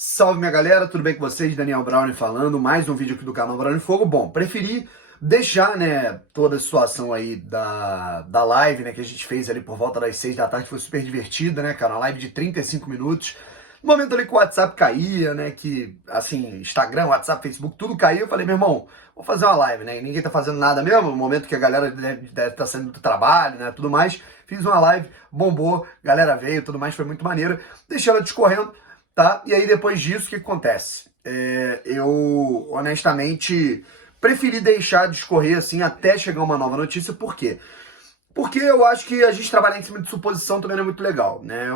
Salve minha galera, tudo bem com vocês? Daniel Brownie falando, mais um vídeo aqui do canal Brownie Fogo. Bom, preferi deixar, né, toda a situação aí da live, né, que a gente fez ali por volta das 6 da tarde, foi super divertida, né, cara, uma live de 35 minutos. No momento ali que o WhatsApp caía, né, que, assim, Instagram, WhatsApp, Facebook, tudo caía, eu falei, meu irmão, vou fazer uma live, né, e ninguém tá fazendo nada mesmo, no momento que a galera deve estar saindo do trabalho, né, tudo mais. Fiz uma live, bombou, galera veio, tudo mais, foi muito maneiro. Deixei ela discorrendo. Tá? E aí depois disso, o que acontece? Eu, honestamente, preferi deixar discorrer assim até chegar uma nova notícia. Por quê? Porque eu acho que a gente trabalhar em cima de suposição também não é muito legal, né?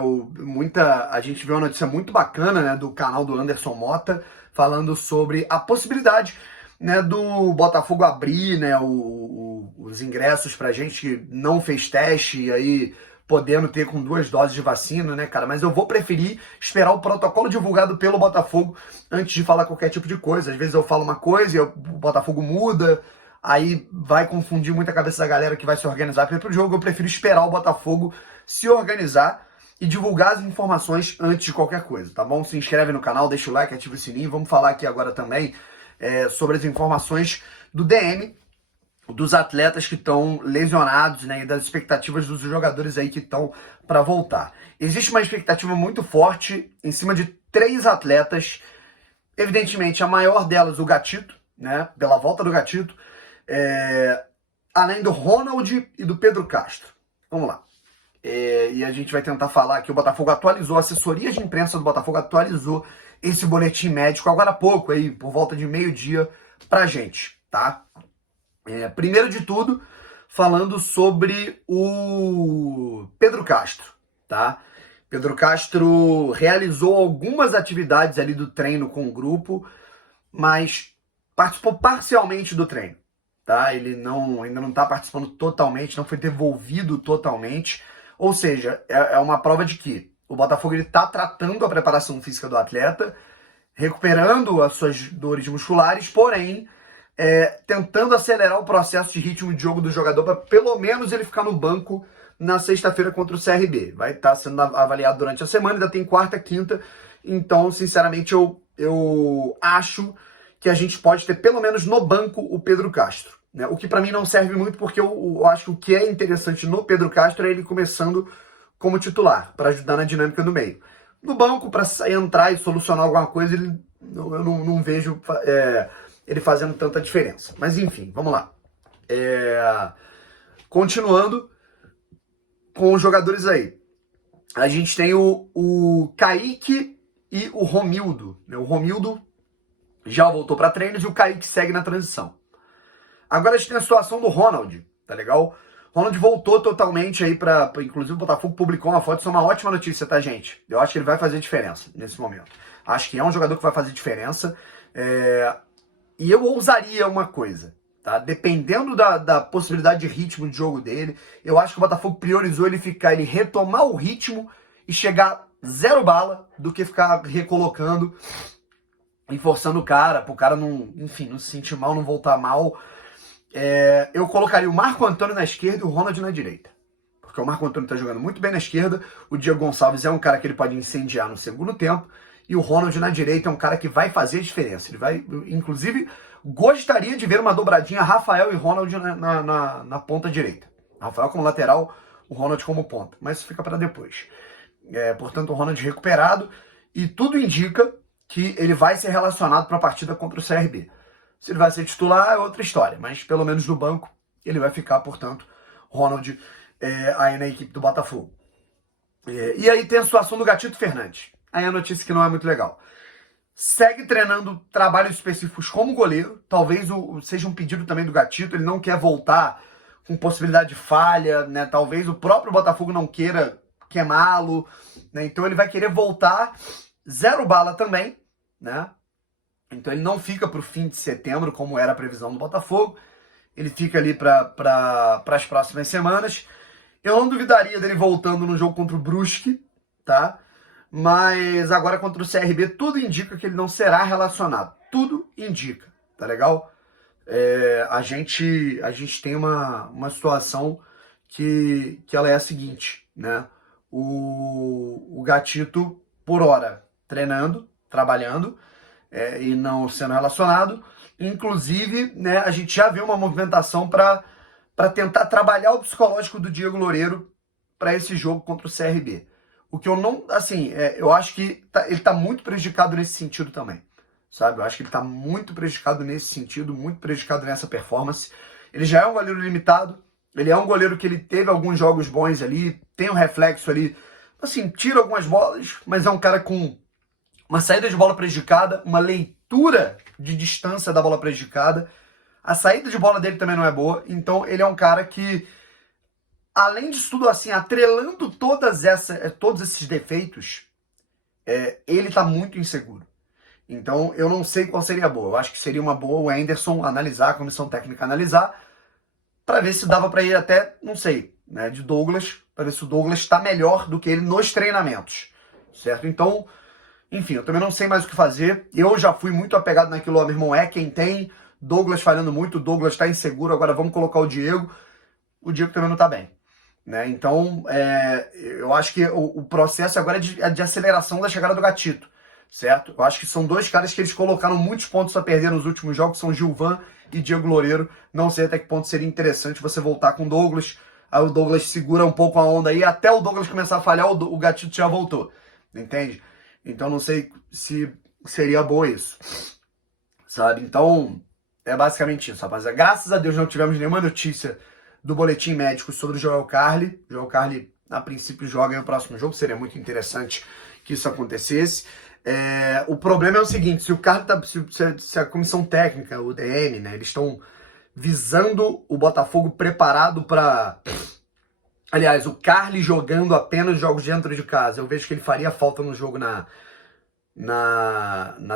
A gente viu uma notícia muito bacana, né, do canal do Anderson Mota, falando sobre a possibilidade, né, do Botafogo abrir, né, os ingressos pra gente que não fez teste e aí podendo ter com 2 doses de vacina, né, cara? Mas eu vou preferir esperar o protocolo divulgado pelo Botafogo antes de falar qualquer tipo de coisa. Às vezes eu falo uma coisa e o Botafogo muda, aí vai confundir muito a cabeça da galera que vai se organizar para o jogo. Eu prefiro esperar o Botafogo se organizar e divulgar as informações antes de qualquer coisa, tá bom? Se inscreve no canal, deixa o like, ativa o sininho. Vamos falar aqui agora também sobre as informações do DM, dos atletas que estão lesionados, né, e das expectativas dos jogadores aí que estão para voltar. Existe uma expectativa muito forte em cima de 3 atletas, evidentemente a maior delas o Gatito, né, pela volta do Gatito, além do Ronald e do Pedro Castro. Vamos lá. E a gente vai tentar falar que o Botafogo atualizou, a assessoria de imprensa do Botafogo atualizou esse boletim médico agora há pouco, aí, por volta de meio-dia, pra gente, tá? Primeiro de tudo, falando sobre o Pedro Castro, tá? Pedro Castro realizou algumas atividades ali do treino com o grupo, mas participou parcialmente do treino, tá? Ele ainda não está participando totalmente, não foi devolvido totalmente, ou seja, é uma prova de que o Botafogo está tratando a preparação física do atleta, recuperando as suas dores musculares, porém tentando acelerar o processo de ritmo de jogo do jogador para pelo menos ele ficar no banco na sexta-feira contra o CRB. Vai estar sendo avaliado durante a semana, ainda tem quarta, quinta. Então, sinceramente, eu acho que a gente pode ter pelo menos no banco o Pedro Castro, né? O que para mim não serve muito, porque eu acho que o que é interessante no Pedro Castro é ele começando como titular, para ajudar na dinâmica do meio. No banco, para entrar e solucionar alguma coisa, eu não vejo ele fazendo tanta diferença. Mas enfim, vamos lá. Continuando com os jogadores aí. A gente tem o Kaique e o Romildo, né? O Romildo já voltou para treinos e o Kaique segue na transição. Agora a gente tem a situação do Ronald, tá legal? Ronald voltou totalmente aí inclusive o Botafogo publicou uma foto, isso é uma ótima notícia, tá, gente? Eu acho que ele vai fazer diferença nesse momento. Acho que é um jogador que vai fazer diferença. E eu ousaria uma coisa, tá? Dependendo da possibilidade de ritmo de jogo dele, eu acho que o Botafogo priorizou ele retomar o ritmo e chegar 0 bala do que ficar recolocando e forçando o cara, pro cara não, enfim, não se sentir mal, não voltar mal. Eu colocaria o Marco Antônio na esquerda e o Ronald na direita. Porque o Marco Antônio tá jogando muito bem na esquerda, o Diego Gonçalves é um cara que ele pode incendiar no segundo tempo, e o Ronald na direita é um cara que vai fazer a diferença. Ele vai, inclusive, gostaria de ver uma dobradinha Rafael e Ronald na ponta direita. Rafael como lateral, o Ronald como ponta. Mas isso fica para depois. Portanto, o Ronald recuperado. E tudo indica que ele vai ser relacionado para a partida contra o CRB. Se ele vai ser titular é outra história. Mas pelo menos no banco ele vai ficar, portanto, Ronald aí na equipe do Botafogo. E aí tem a situação do Gatito Fernandes. Aí a notícia que não é muito legal. Segue treinando trabalhos específicos como goleiro. Talvez seja um pedido também do Gatito. Ele não quer voltar com possibilidade de falha, né? Talvez o próprio Botafogo não queira queimá-lo, né? Então ele vai querer voltar 0 bala também, né? Então ele não fica para o fim de setembro, como era a previsão do Botafogo. Ele fica ali para as próximas semanas. Eu não duvidaria dele voltando no jogo contra o Brusque, tá? Mas agora contra o CRB, tudo indica que ele não será relacionado. Tudo indica, tá legal? A gente tem uma situação que ela é a seguinte, né? O Gatito, por hora, treinando, trabalhando e não sendo relacionado. Inclusive, né, a gente já vê uma movimentação para tentar trabalhar o psicológico do Diego Loureiro para esse jogo contra o CRB. O que eu não, assim, eu acho que ele tá muito prejudicado nesse sentido também, sabe? Eu acho que ele tá muito prejudicado nesse sentido, muito prejudicado nessa performance. Ele já é um goleiro limitado, ele é um goleiro que ele teve alguns jogos bons ali, tem um reflexo ali, assim, tira algumas bolas, mas é um cara com uma saída de bola prejudicada, uma leitura de distância da bola prejudicada. A saída de bola dele também não é boa, então ele é um cara que, além disso tudo, assim, atrelando todos esses defeitos, ele tá muito inseguro. Então, eu não sei qual seria a boa. Eu acho que seria uma boa o Anderson analisar, a comissão técnica analisar, para ver se dava para ir até, não sei, né, de Douglas, para ver se o Douglas está melhor do que ele nos treinamentos, certo? Então, enfim, eu também não sei mais o que fazer. Eu já fui muito apegado naquilo, ó, meu irmão, quem tem, Douglas falhando muito, Douglas está inseguro, agora vamos colocar o Diego também não está bem. Né? Então, eu acho que o processo agora é de aceleração da chegada do Gatito, certo? Eu acho que são dois caras que eles colocaram muitos pontos a perder nos últimos jogos, são Gilvan e Diego Loureiro. Não sei até que ponto seria interessante você voltar com o Douglas, aí o Douglas segura um pouco a onda aí, até o Douglas começar a falhar, o Gatito já voltou, entende? Então não sei se seria bom isso, sabe? Então, é basicamente isso, rapaziada. Graças a Deus não tivemos nenhuma notícia do boletim médico sobre o Joel Carli. O Joel Carli, a princípio, joga no próximo jogo. Seria muito interessante que isso acontecesse. O problema é o seguinte, se o Carli se a comissão técnica, o DM, né, eles estão visando o Botafogo preparado para... Aliás, o Carli jogando apenas jogos dentro de casa. Eu vejo que ele faria falta no jogo na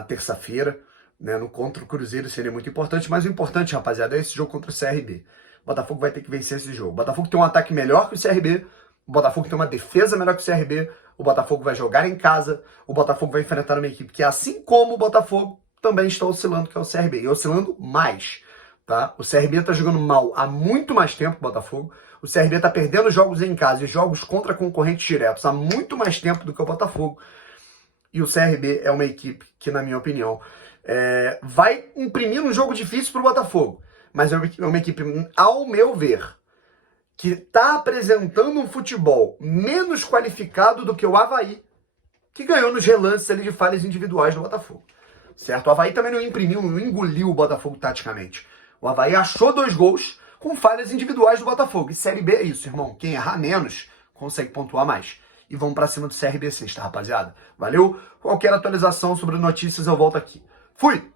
terça-feira, né, no contra o Cruzeiro seria muito importante. Mas o importante, rapaziada, é esse jogo contra o CRB. O Botafogo vai ter que vencer esse jogo. O Botafogo tem um ataque melhor que o CRB. O Botafogo tem uma defesa melhor que o CRB. O Botafogo vai jogar em casa. O Botafogo vai enfrentar uma equipe que, assim como o Botafogo, também está oscilando, que é o CRB. E oscilando mais, tá? O CRB está jogando mal há muito mais tempo que o Botafogo. O CRB está perdendo jogos em casa e jogos contra concorrentes diretos há muito mais tempo do que o Botafogo. E o CRB é uma equipe que, na minha opinião, vai imprimir um jogo difícil para o Botafogo. Mas é uma equipe, ao meu ver, que está apresentando um futebol menos qualificado do que o Avaí, que ganhou nos relances ali de falhas individuais do Botafogo. Certo? O Avaí também não imprimiu, não engoliu o Botafogo taticamente. O Avaí achou 2 gols com falhas individuais do Botafogo. E Série B é isso, irmão. Quem errar menos, consegue pontuar mais. E vamos pra cima do CRB sexta, rapaziada. Valeu? Qualquer atualização sobre notícias, eu volto aqui. Fui!